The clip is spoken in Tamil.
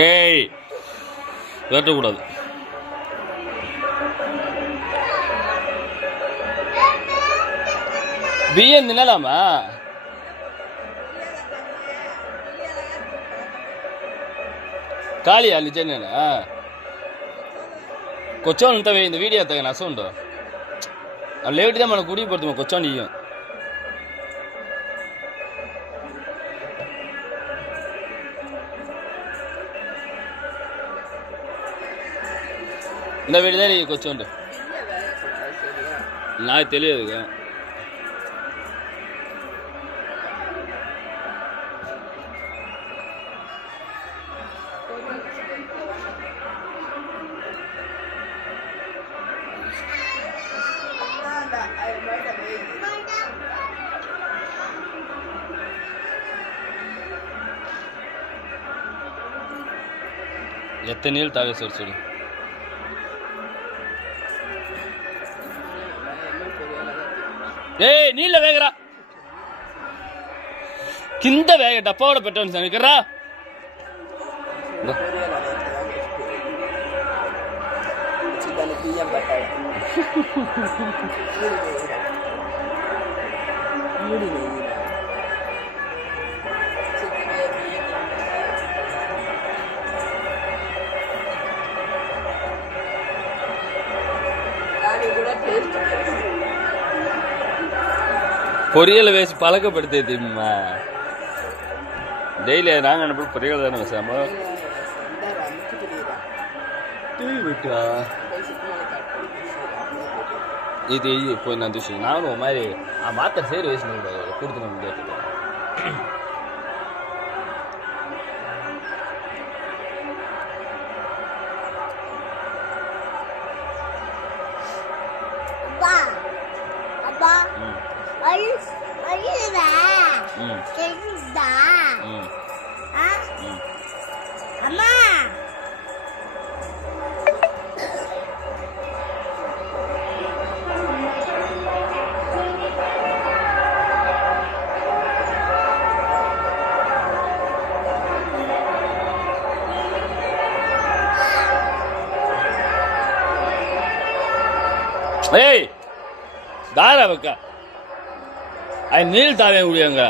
ஏய் விரட்டக்கூடாது பிஎன் நின்னலாமா ಖಾಲಿಯಾ ನಿಜನೇನಾ ಕೊಚ್ಚೋನ್ ಅಂತವೆ ಇಂದ ವೀಡಿಯೋ ತಗ ನಸೊಂಡು ಅಲ್ಲಿ ಲೇಟಿದೆ ಮನ ಕುಡಿ ಬರ್ತೀವಿ ಕೊಚ್ಚೋನ್ ಇಯ್ಯೋ இந்த வீடு தான் நீ கொச்சோண்டு నాకు తెలియదుగా ఎత్తని నీళ్ళు తాగేసారు చూడు ఏ ஏய் நீல வேகரா கிந்த வேக டப்பாவோட பெட்டவன் சமைக்கிறா கூட பொரியலை வேசி பழக்கப்படுத்தி தீம்மா டெய்லி நாங்கள் அனுப்பி பொரியல் தானே பேசாம இது போய் நான் தூசி நானும் மாதிரி மாத்திரை சேர் வேசி கொடுத்துனோம் கேக்குதா? அம்மா! ஏய் தாரா வைக்க அது நீள் தாவே முடியுங்க